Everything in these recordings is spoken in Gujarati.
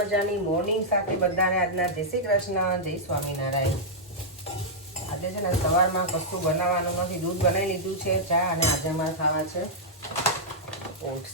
મજાની મોર્નિંગ સાથે બધાને આજના જય શ્રી કૃષ્ણ, જય સ્વામિનારાયણ. આજે છે ને સવારમાં કશું બનાવવાનું નથી, દૂધ બનાવી લીધું છે, ચા, અને આજે અમારે ખાવા છે ઓટ્સ.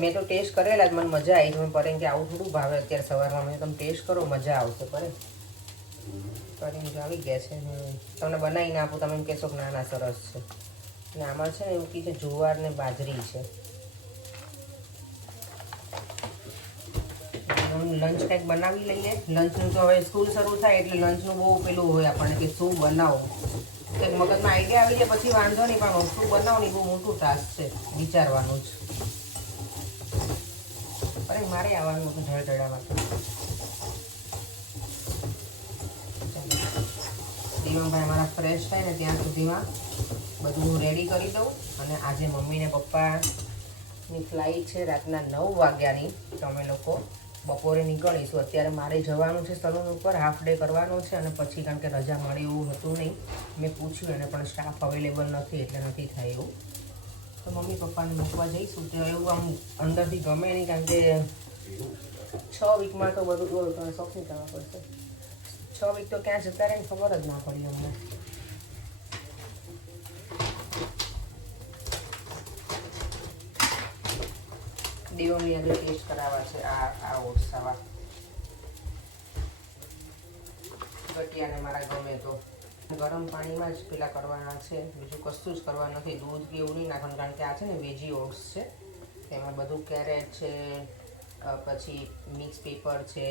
મેં તો ટેસ્ટ કરેલા જ, મને મજા આવી. મને પરે કે આવું થોડું ભાવે અત્યારે સવારમાં. મેં તમે ટેસ્ટ કરો, મજા આવશે. પરે આવી ગયા છે, તમને બનાવીને આપું, તમે એમ કહેશો કે ના ના સરસ છે. અને આમાં છે ને એવું કહે છે જુવાર ને બાજરી છે. લંચ કંઈક બનાવી લઈએ. લંચનું તો હવે સ્કૂલ શરૂ થાય એટલે લંચનું બહુ પેલું હોય આપણને કે શું બનાવો. કંઈક મગજમાં આઈડિયા આવી જાય પછી વાંધો નહીં, પણ શું બનાવો ને બહુ મોટું ટાસ્ક છે, વિચારવાનું જ. અરે મારે આવવાનું હતું ઢળઢળામાં. દીવાભાઈ અમારા ફ્રેશ થાય ને ત્યાં સુધીમાં બધું રેડી કરી દઉં. અને આજે મમ્મી ને પપ્પાની ફ્લાઇટ છે રાતના 9 વાગ્યાની. તો અમે લોકો બપોરે નીકળીશું. અત્યારે મારે જવાનું છે સલૂન ઉપર, હાફ ડે કરવાનો છે. અને પછી કારણ કે રજા મળે એવું હતું નહીં, મેં પૂછ્યું એને, પણ સ્ટાફ અવેલેબલ નથી એટલે નથી થાય એવું. તો મમ્મી પપ્પાને મૂકવા જઈશું. તો એવું આમ અંદરથી ગમે નહીં, કારણ કે 6 વીકમાં તો બધું બોલું તમે શોખની કરવા પડશે. 6 વીક તો ક્યાં જતા રહે ખબર જ ના પડી અમને. દીવોની અંદર ટેસ્ટ કરાવવા છે આ ઓટ્સ આવા ગટિયાને મારા ગમે તો ગરમ પાણીમાં જ પેલા કરવાના છે, બીજું કશું જ કરવા નથી. દૂધ કે એવું નહીં નાખવાનું, કારણ કે આ છે ને વેજી ઓટ્સ છે. એમાં બધું કેરેટ છે, પછી મિક્સ પેપર છે,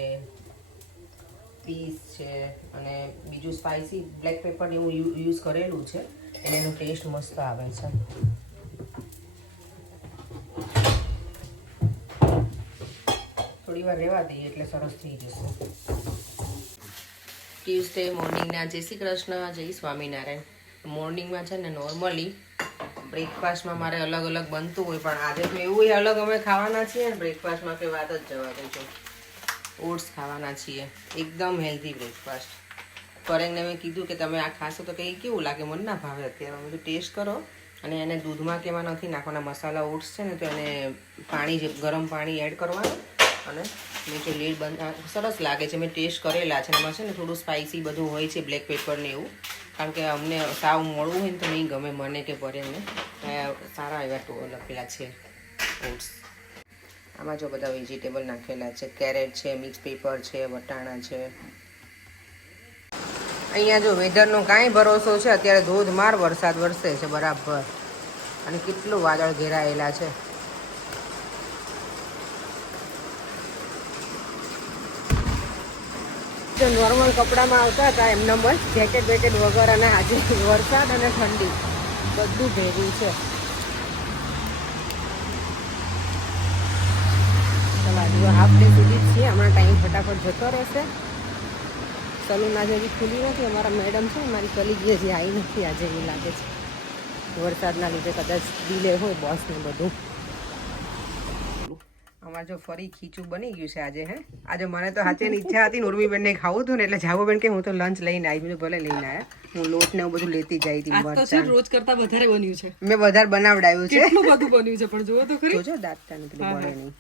પીસ છે, અને બીજું સ્પાઇસી બ્લેક પેપર એવું યુઝ કરેલું છે એટલે એનો ટેસ્ટ મસ્ત આવે છે. થોડી વાર રહેવા દઈએ એટલે સરસ થઈ જશે. ટ્યુઝડે મોર્નિંગના જય શ્રી કૃષ્ણ, જય સ્વામિનારાયણ. મોર્નિંગમાં છે ને નોર્મલી બ્રેકફાસ્ટમાં મારે અલગ અલગ બનતું હોય, પણ આજે તો એવું અલગ અમે ખાવાના છીએ ને બ્રેકફાસ્ટમાં કે વાત જ જવા દઉં છું. ઓટ્સ ખાવાના છીએ, એકદમ હેલ્ધી બ્રેકફાસ્ટ. ફરેંગને મેં કીધું કે તમે આ ખાશો તો કંઈ કેવું લાગે, મને ના ભાવે અત્યારે. બધું ટેસ્ટ કરો. અને એને દૂધમાં કે એમાં નથી નાખવાના, મસાલા ઓટ્સ છે ને તો એને પાણી, ગરમ પાણી એડ કરવાનું. અને મેં જો લીડ બંધ, સરસ લાગે છે, મેં ટેસ્ટ કરેલા છે. એમાં છે ને થોડું સ્પાઇસી બધું હોય છે, બ્લેક પેપર ને એવું. કારણ કે અમને સાવ મોડું હોય ને તો નહીં ગમે મને કે પરેને. સારા એવા લખેલા છે ઓટ્સ. આમાં જો બધા વેજીટેબલ નાખેલા છે, કેરેટ છે, મિક્સ પેપર છે, વટાણા છે. અહીંયા જો વેધરનો કાંઈ ભરોસો છે, અત્યારે ધોધમાર વરસાદ વરસે છે બરાબર. અને કેટલું વાદળ ઘેરાયેલા છે. જો નોર્મલ કપડામાં આવતા હતા એમના બસ જેકેટ બેકેટ વગર, અને આજે વરસાદ અને ઠંડી બધું ભેગું છે. ચાલો હાફ ડે સુધી જ છીએ, હમણાં ટાઈમ ફટાફટ જતો રહેશે. સલૂન આજે હજી ખુલી નથી. અમારા મેડમ છે ને, મારી કલીગ હજી આવી નથી આજે, એવું લાગે છે. વરસાદના લીધે કદાચ ડિલે હોય બોસ ને બધું. અમારે જો ફરી ખીચું બની ગયું છે આજે. આજે મને તો સાચેની ઈચ્છા હતી ઉર્મીબેનને ખાવું હતું ને, એટલે જાગુબેન કે હું તો લંચ લઈને આવી. બધું ભલે લઈને આવ્યા, હું લોટ ને એવું બધું લેતી જઈ હતી. રોજ કરતા વધારે બન્યું છે, મેં વધારે બનાવડાવ્યું છે. કેટલું બધું બન્યું છે, પણ જોવો તો ખરી. જોજો દાંતતા ને પેલું બળે નહીં.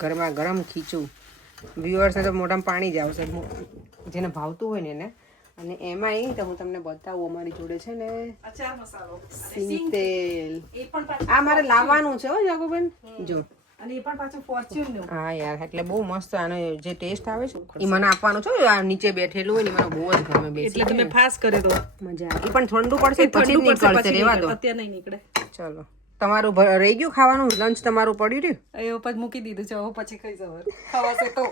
ગરમા ગરમ ખીચું. વ્યુઅર્સને તો મોઢામાં પાણી જ આવશે, જેને ભાવતું હોય ને એને. અને એમાં એ તો હું તમને બતાવું, અમારી જોડે છે ને અચાર મસાલો, સિંગ તેલ. એ પણ પાછું આ મારે લાવવાનું છે હો જાગુબેન. જો અને એ પણ પાછું ફોર્ચ્યુન નું. હા યાર, એટલે બહુ મસ્ત આનો જે ટેસ્ટ આવે છે એ મને આપવાનું છે. આ નીચે બેઠેલું હોય ને મને બહુ જ ગમે. બેસી એટલે તમે ફાસ કરી દો, મજા આવે. એ પણ ઠંડુ પડશે પછી જ નીકળશે, રહેવા દો. અત્યારે નહીં નીકળે. ચલો, તમારું રહી ગયું ખાવાનું? લંચ તમારું પડ્યું રહ્યું? એ પછી મૂકી દીધું છે, હવે પછી ખાઈ જવાનું ખવાશે તો.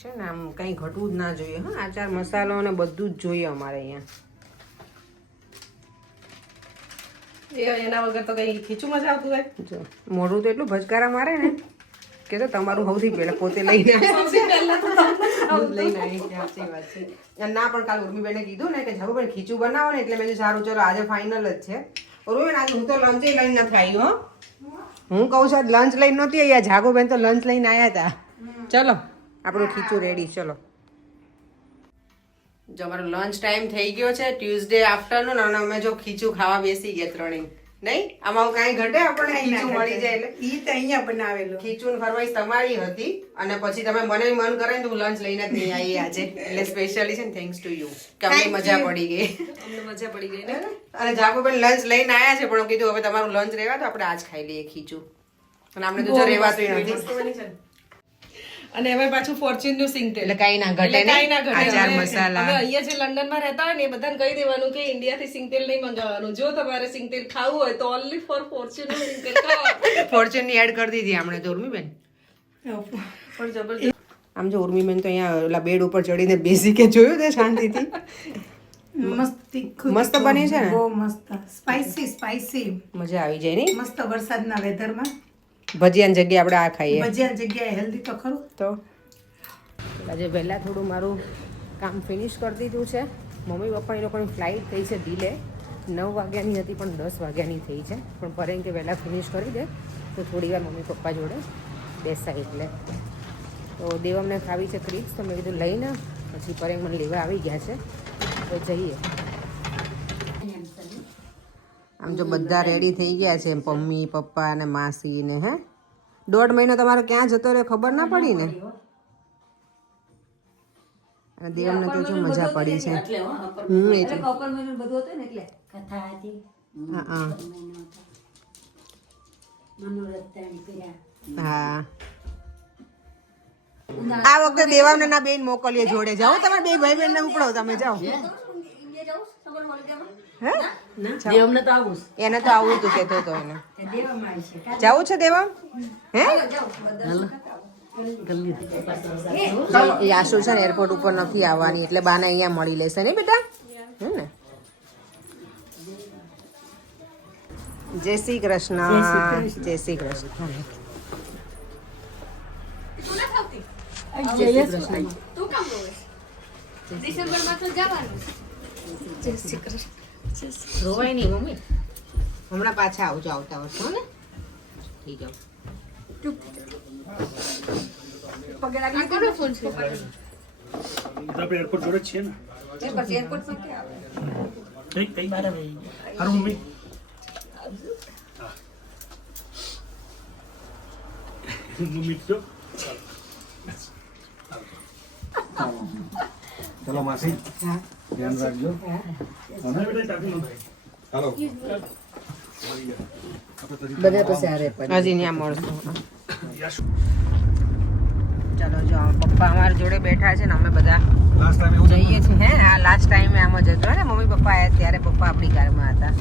છે ને આમ કંઈ ઘટવું જ ના જોઈએ. હા, આચાર મસાલો અને બધું જ જોઈએ અમારે અહીંયા. એના વગર તો કઈ ખીચું મજા આવતું હોય. જો મોઢું તો એટલું ભજકારા મારે ને કે તો તમારું સૌથી પહેલા પોતે લઈને લઈને આવી. સાચી વાત છે. ના પણ કાલ ઉર્મીબેને કીધું ને કે જાગુબેન ખીચું બનાવો ને, એટલે મેં સારું ચલો આજે ફાઇનલ જ છે. ઉર્મીબેન આજે હું તો લંચે લઈને નથી આવી હો. હું કહું છું લંચ લઈને નહોતી અહીંયા, જાગુબેન તો લંચ લઈને આવ્યા હતા. ચલો આપણું ખીચું રેડી. ચલો જો અમારો લંચ ટાઈમ થઈ ગયો છે, ટ્યુઝડે આફ્ટરનૂન. અને અમે જો ખીચું ખાવા બેસી ગયા ત્રણેય. નહીં આમાં કાંઈ ઘટે આપણને ખીચું મળી જાય એટલે ઈ તો અહીંયા બનાવેલું. ખીચું ફરમાઈશ તમારી હતી અને પછી તમે મને મન કરે ને તો હું લંચ લઈને જ નહીં આવી આજે એટલે સ્પેશિયલી છે ને થેન્ક્સ ટુ યુ કે અમને મજા પડી ગઈ અમને મજા પડી ગઈ ને અને જાગુબેન લંચ લઈને આયા છે પણ હું કીધું હવે તમારું લંચ રહેવા તો આપણે આજ ખાઈ લઈએ ખીચું અને આપણે તો જો રહેવાતું નથી અને એમાં પાછું ફોર્ચ્યુન નું સિંગ તેલ એટલે કાંઈ ના ઘટે એટલે કાંઈ ના નહીં ઘટે. આચાર હવે મસાલા અહીંયા જે લંડન માં રહેતા હોય ને એ બધાને કહી દેવાનું કે ઇન્ડિયાથી સિંગ તેલ નહીં મંગાવવાનું જો તમારે સિંગ તેલ ખાવું હોય તો ઓનલી ફોર ફોર્ચ્યુન નું સિંગ તેલ ખાઓ ફોર્ચ્યુન ની એડ કરી દીધી આપણે તો ઉર્મીબેન પણ જબરજસ્ત આમ જો ઉર્મીબેન તો અહીંયા ઓલા બેડ ઉપર ચડીને બેસી કે જોયું તે શાંતિથી મસ્ત તીખું મસ્ત બની છે ને? બહુ મસ્ત સ્પાઈસી મજા આવી જાય નહીં મસ્ત વરસાદના વેધરમાં ભજીયાની જગ્યાએ આપણે આ ખાઈએ ભજીયા જગ્યાએ હેલ્ધી તો ખરું. તો આજે વહેલા થોડું મારું કામ ફિનિશ કરી દીધું છે મમ્મી પપ્પા એ લોકોની ફ્લાઇટ થઈ છે ડીલે 9 વાગ્યાની હતી પણ 10 વાગ્યાની થઈ છે પણ પરેમ કે વહેલા ફિનિશ કરી દે તો થોડી વાર મમ્મી પપ્પા જોડે બેસાય એટલે તો દેવમને ખાવી છે ક્રીપ્સ તો મેં કીધું લઈને પછી પરેમ મને લેવા આવી ગયા છે તો જઈએ આમ જો બધા રેડી થઈ ગયા છે મમ્મી પપ્પા અને માસી ને હે 1.5 મહિનો તમારો ક્યાં જતો રહ્યો ખબર ના પડી ને અને દેવમને તો જો મજા પડી છે હા આ વખતે દેવામને ના બેન મોકલીએ જોડે જાઓ તમે બે ભાઈ બેન ને ઉપડો તમે જાઓ દેવમને તો આવું એને તો આવું તું કેતો તો એને જવું છે દેવા હે યાશુ છે ને એરપોર્ટ ઉપર નથી આવવાની એટલે બાને અહીંયા મળી લેશે ને બેટા હે ને જય શ્રી કૃષ્ણ જય શ્રી કૃષ્ણ રોવાય નહીં મમ્મી હમણાં પાછા આવજો આવતા વર્ષે હો ને ઠીક છે એરપોર્ટ જોડે જ છે ને કઈ હારું મમ્મી મમ્મી જો ચલો માસી ધ્યાન રાખજો હાલો બધા તો સારે હજી ત્યાં મળશું ચાલો જો પપ્પા અમારા જોડે બેઠા છે ને અમે બધા લાસ્ટ ટાઈમ એવું જઈએ છીએ હે આ લાસ્ટ ટાઈમે આમ જ હતું ને મમ્મી પપ્પા આવ્યા ત્યારે પપ્પા આપણી કારમાં હતા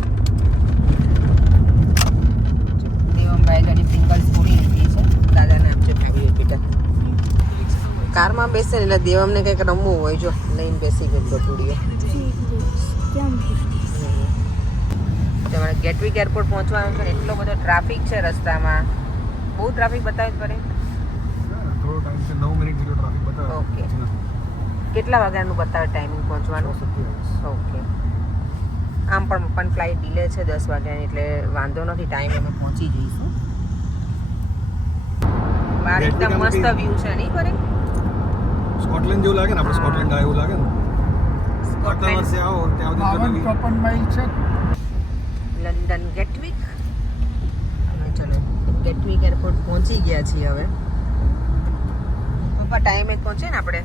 દેવમભાઈ ઘણી પ્રિંગલ્સ પૂરી લીધી છે દાદાને આપજો ખાવી બેટા કારમાં બેસે ને એટલે દેવમને કંઈક રમવું હોય જો લઈને બેસી ગઈ બટુડીઓ તમારે ગેટવિક એરપોર્ટ પહોંચવાનું છે ને એટલો બધો ટ્રાફિક છે રસ્તામાં બહુ ટ્રાફિક બતાવે પડે થોડો ટાઈમ છે 9 મિનિટ જેટલો ટ્રાફિક બતાવે ઓકે કેટલા વાગ્યાનું બતાવે ટાઈમિંગ પહોંચવાનું ઓકે આમ પણ પપ્પાની ફ્લાઇટ ડીલે છે 10 વાગ્યાની એટલે વાંધો નથી ટાઈમે અમે પહોંચી જઈશું બહાર એકદમ મસ્ત વ્યૂ છે નહીં પરે સ્કોટલેન્ડ જેવું લાગે ને આપણે સ્કોટલેન્ડ ગયા એવું લાગે ને આટલા વર્ષે આવો ત્યાં સુધી લંડન ગેટવિક અને ચલો ગેટવિક એરપોર્ટ પહોંચી ગયા છીએ હવે પપ્પા ટાઈમે પહોંચે ને આપણે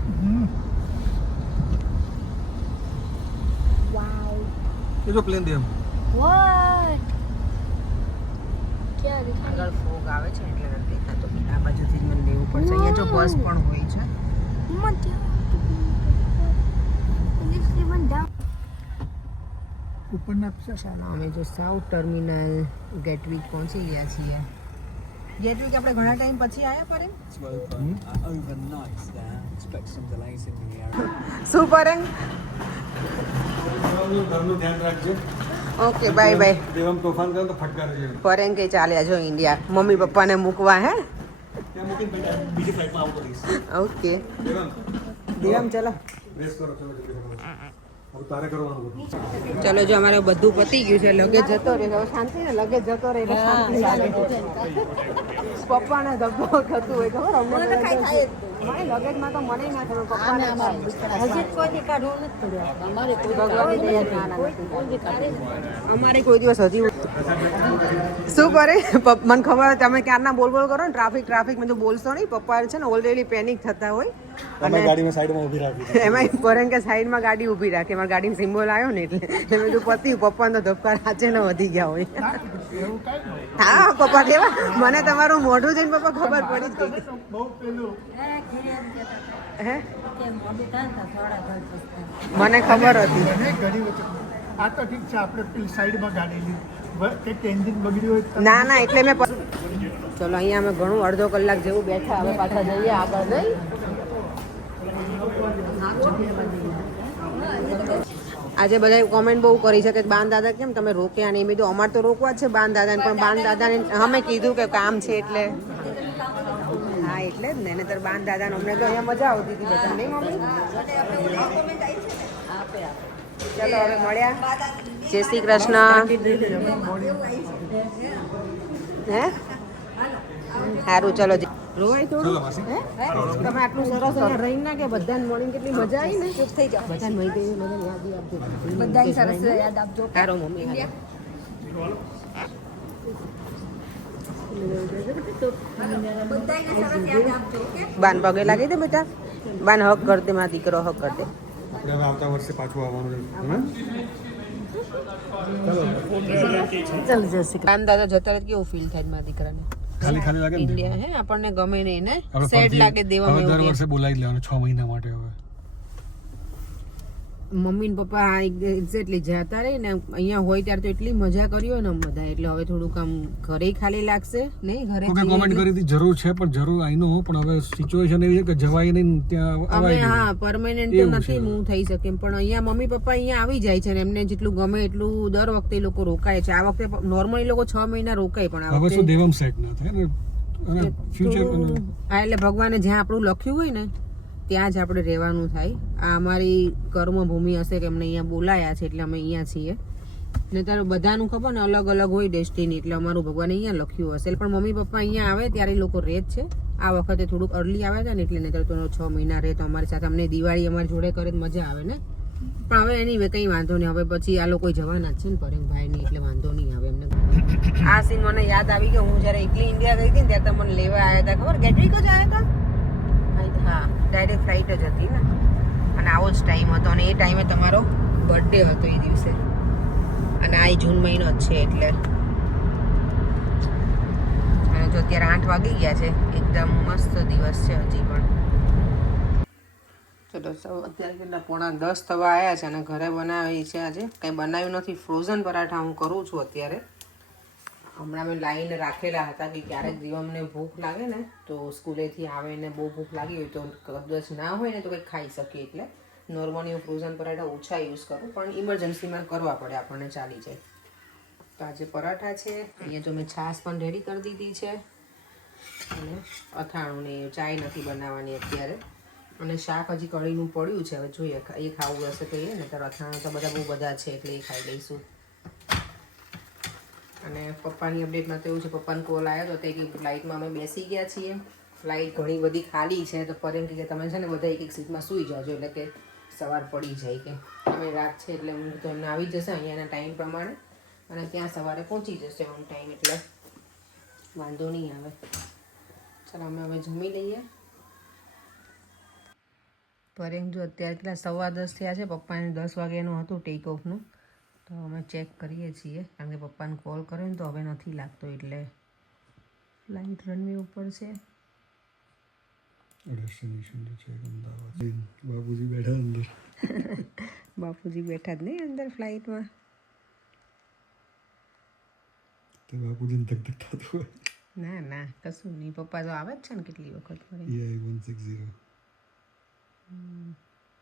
એ જો પ્લેન દેમ આગળ ફોગ આવે છે એટલે નથી દેખાતો આ બાજુથી જ મને લેવું પડશે અહીંયા જો બસ પણ હોય છે ચાલો અમે જો સાઉથ ટર્મિનલ ગેટવિક પહોંચી ગયા છીએ ગેટવિક આપણે ઘણા ટાઈમ પછી આવ્યા પરેમ શું પરેમ ઘરનું ધ્યાન રાખજો ઓકે બાય બાય દેવમ તોફાન કરે તો ફટકાર છે પરેમ કે ચાલ્યા જો ઇન્ડિયા મમ્મી પપ્પાને મૂકવા હે ત્યાં મૂકીને બેટા બીજી ફ્લાઇટમાં આવતો રહીશ ઓકે દેવમ દેવમ ચલો રેસ કરો ચલો જલ્દી કરો હવે તારે કરવાનું બધું ચલો જો અમારે બધું પતી ગયું છે લગેજ જતો રહે હવે શાંતિ ને લગેજ જતો રહે એટલે શાંતિ લાગે પપ્પાને ધબ્બો થતું હોય ખબર અમને લગેજમાં તો મને ના ખબર પપ્પાને અમારે કોઈ દિવસ હજી શું કરે મને ખબર તમે ક્યારના બોલ બોલ કરો ને ટ્રાફિક મેં તો બોલશો નહીં પપ્પા છે ને ઓલરેડી પેનિક થતા હોય અમે ગાડીમાં સાઈડમાં ઊભી રાખી એમાં પરેન કે સાઈડમાં ગાડી ઊભી રાખે મારી ગાડીનો સિમ્બોલ આવ્યો ને એટલે મેં તો પતિ પપ્પાને તો ધબકાર હાચે ને વધી ગયા હોય હા પપ્પા કેવા મને તમારું મોઢું જોઈને પપ્પા ખબર પડી જ ગઈ હે મને ખબર હતી આ તો ઠીક છે આપણે પેલી સાઈડમાં ગાડી લીધી કે એન્જિન બગડ્યું હોય તો ના એટલે મેં ચલો અહીંયા અમે ઘણું અડધો કલાક જેવું બેઠા હવે પાછા જઈએ આગળ નહીં આજે બધા કોમેન્ટ બહુ કરી છે કે બાન દાદા કેમ તમે રોક્યા નહીં મેં કીધું અમારે તો રોકવા જ છે બાન દાદાને પણ બાન દાદાને અમે કીધું કે કામ છે એટલે હા એટલે જ ને નહીંતર બાન દાદાને અમને તો અહીંયા મજા આવતી હતી બધા નહીં મમ્મી ચલો હવે મળ્યા જય શ્રી કૃષ્ણ હે સારું ચલો રોવાય થોડું હે તમે આટલું સરસ અહીંયા રહીને ના કે બધાને મળીને કેટલી મજા આવી ને ચૂપ થઈ જાઓ બધાને મળી ગઈ બધાને યાદ આપજો બધાને સરસ યાદ આપજો સારો મમ્મી બાન પગે લાગી દે બેટા બાન હક કરતે માં દીકરો હક કરતે આપણે હવે આવતા વર્ષે પાછું આવવાનું છે બાન દાદા જતા રહે કેવું ફીલ થાય મારા દીકરાને ખાલી લાગે ને ઇન્ડિયા હે આપણને ગમે નહીં ને સેડ લાગે દેવામાં દર એવું વર્ષે બોલાવી લેવાનું 6 મહિના માટે હવે મમ્મી ને પપ્પા એક્ઝેક્ટલી જતા રહી ને અહીંયા હોય ત્યારે તો એટલી મજા કરી હોય ને બધા એટલે હવે થોડુંક આમ ઘરે ખાલી લાગશે નહીં ઘરે ઓકે કોમેન્ટ કરી હતી જરૂર છે પણ જરૂર આઈ નો પણ હવે સિચ્યુએશન એવી છે કે જવાય નહીં ત્યાં અમે અવાય હા પરમેનન્ટ તો નથી મૂવ થઈ શકે પણ અહીંયા મમ્મી પપ્પા અહીંયા આવી જાય છે ને એમને જેટલું ગમે એટલું દર વખતે એ લોકો રોકાય છે આ વખતે નોર્મલી લોકો 6 મહિના રોકાય પણ આ હવે વખતે શું દેવમ સેટ ના થાય ને અને ફ્યુચર હા એટલે ભગવાને જ્યાં આપણું લખ્યું હોય ને ત્યાં જ આપણે રહેવાનું થાય આ અમારી કર્મભૂમિ હશે કે અમને અહીંયા બોલાયા છે એટલે અમે અહીંયા છીએ ને તારું બધાનું ખબર ને અલગ અલગ હોય ડેસ્ટિની એટલે અમારું ભગવાને અહીંયા લખ્યું હશે પણ મમ્મી પપ્પા અહીંયા આવે ત્યારે લોકો રહે જ છે આ વખતે થોડુંક અર્લી આવ્યા હતા ને એટલે નહીં તો 6 મહિના રહે તો અમારી સાથે અમને દિવાળી અમારી જોડે કરે તો મજા આવે ને પણ હવે એની કંઈ વાંધો નહીં હવે પછી આ લોકો જવાના જ છે ને પરેશભાઈની એટલે વાંધો નહીં આવે એમને આ સીન મને યાદ આવી ગયો હું જ્યારે એકલી ઇન્ડિયા ગઈ હતી ને ત્યારે મને લેવા આવ્યા હતા ખબર ગેટવિક જ આવ્યા હતા હા ડાયરેક્ટ ફ્લાઇટ જ હતી ને અને આવો જ ટાઈમ હતો અને એ ટાઈમે તમારો બર્થડે હતો એ દિવસે અને આ જૂન મહિનો જ છે એટલે અને જો અત્યારે 8 વાગી ગયા છે એકદમ મસ્ત દિવસ છે હજી પણ ચલો અત્યારે કેટલા 9:45 થવા આવ્યા છે અને ઘરે બનાવી છે આજે કંઈ બનાવ્યું નથી ફ્રોઝન પરાઠા હું કરું છું અત્યારે હમણાં મેં લાઈને રાખેલા હતા કે ક્યારેક દીવમને ભૂખ લાગે ને તો સ્કૂલેથી આવે ને બહુ ભૂખ લાગી હોય તો કદાચ ના હોય ને તો કંઈક ખાઈ શકીએ એટલે નોર્મલી હું ફ્રોઝન પરાઠા ઓછા યુઝ કરું પણ ઇમરજન્સીમાં કરવા પડે આપણને ચાલી જાય તો આજે પરાઠા છે અહીંયા જો મેં છાશ પણ રેડી કરી દીધી છે અને અથાણું ને ચાય નથી બનાવવાની અત્યારે અને શાક હજી કઢીનું પડ્યું છે હવે જોઈએ એ ખાવું હશે તો એ ને ત્યારે અથાણા તો બધા બહુ બધા છે એટલે એ ખાઈ લઈશું અને પપ્પાની અપડેટમાં તો એવું છે પપ્પાનો કોલ આવ્યો હતો કે ફ્લાઇટમાં અમે બેસી ગયા છીએ ફ્લાઇટ ઘણી બધી ખાલી છે તો પરેમ કે તમે છે ને બધા એક સીટમાં સૂઈ જાજો એટલે કે સવાર પડી જાય કે અમે રાત છે એટલે હું તો એમને આવી જશે અહીંયાના ટાઈમ પ્રમાણે અને ત્યાં સવારે પહોંચી જશે ઓન ટાઈમ એટલે વાંધો નહીં આવે ચાલો અમે હવે જમી લઈએ પરેમ જો અત્યારે કેટલા 10:15 થયા છે પપ્પાને 10 વાગ્યાનું હતું ટેક ઓફનું તો અમે ચેક કરીએ છીએ કારણ કે પપ્પાને કોલ કર્યો ને તો હવે નથી લાગતો એટલે ફ્લાઇટ રનવે ઉપર છે ડેસ્ટિનેશન છે અમદાવાદ બાપુજી બેઠા અંદર બાપુજી બેઠા જ નહીં અંદર ફ્લાઇટમાં તો બાપુજીને ધક ધક થતું હોય ના ના કશું નહીં પપ્પા તો આવે જ છે ને કેટલી વખત ફરે EI 160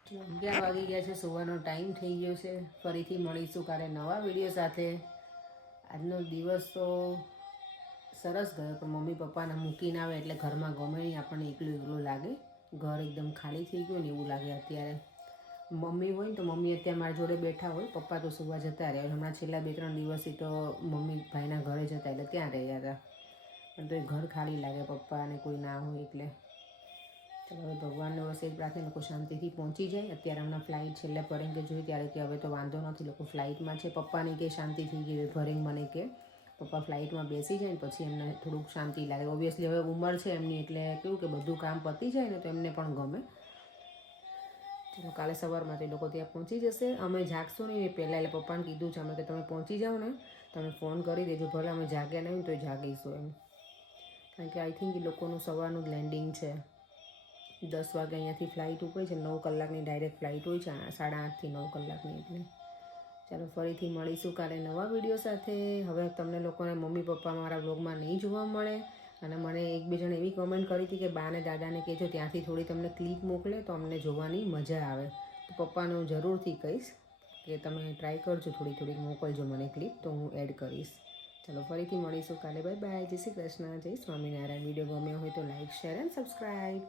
11 વાગી ગયા છે સુવાનો ટાઈમ થઈ ગયો છે ફરીથી મળીશું કાલે નવા વિડીયો સાથે આજનો દિવસ તો સરસ ગયો પણ મમ્મી પપ્પાને મૂકીને આવે એટલે ઘરમાં ગમે નહીં આપણને એકલું લાગે ઘર એકદમ ખાલી થઈ ગયું ને એવું લાગે અત્યારે મમ્મી હોય ને તો મમ્મી અત્યારે મારી જોડે બેઠા હોય પપ્પા તો સુવા જતા રહ્યા હમણાં છેલ્લા 2-3 દિવસથી તો મમ્મી ભાઈના ઘરે જતા એટલે ત્યાં રહ્યા હતા પણ તો એ ઘર ખાલી લાગે પપ્પા અને કોઈ ના હોય એટલે ચલો હવે ભગવાનને બસ એક પ્રાર્થના લોકો શાંતિથી પહોંચી જાય અત્યારે હમણાં ફ્લાઇટ છેલ્લે ભરેંગે જોઈ ત્યારે કે હવે તો વાંધો નથી લોકો ફ્લાઇટમાં છે પપ્પાની કે શાંતિ થઈ ગઈ ભરેંગ મને કે પપ્પા ફ્લાઇટમાં બેસી જાય ને પછી એમને થોડુંક શાંતિ લાગે. ઓબ્વિયસલી હવે ઉંમર છે એમની એટલે કેવું કે બધું કામ પતી જાય ને તો એમને પણ ગમે. ચલો કાલે સવારમાં તે લોકો ત્યાં પહોંચી જશે. અમે જાગશું નહીં પહેલાં એટલે પપ્પાને કીધું છે અમે કે તમે પહોંચી જાઓ ને તમે ફોન કરી દેજો, ભલે અમે જાગ્યા નહીં તો જાગીશું એમ. કારણ કે આઈ થિંક એ લોકોનું સવારનું જ લેન્ડિંગ છે. 10 વાગે અહીંયાથી ફ્લાઇટ ઉપડે છે, 9 કલાકની ડાયરેક્ટ ફ્લાઇટ હોય છે, 8:30 થી 9 કલાકની. એટલે ચાલો ફરીથી મળીશું કાલે નવા વિડીયો સાથે. હવે તમને લોકોને મમ્મી પપ્પા મારા વ્લોગમાં નહીં જોવા મળે અને મને એક બે જણ એવી કમેન્ટ કરી હતી કે બા ને દાદાને કહેજો ત્યાંથી થોડી તમને ક્લિપ મોકલે તો અમને જોવાની મજા આવે. તો પપ્પાને હું જરૂરથી કહીશ કે તમે ટ્રાય કરજો, થોડીક મોકલજો મને ક્લિપ તો હું એડ કરીશ. ચલો ફરીથી મળીશું કાલે. Bye bye. જય શ્રી કૃષ્ણ, જય સ્વામિનારાયણ. વિડીયો ગમ્યો હોય તો લાઈક શેર એન્ડ સબસ્ક્રાઈબ.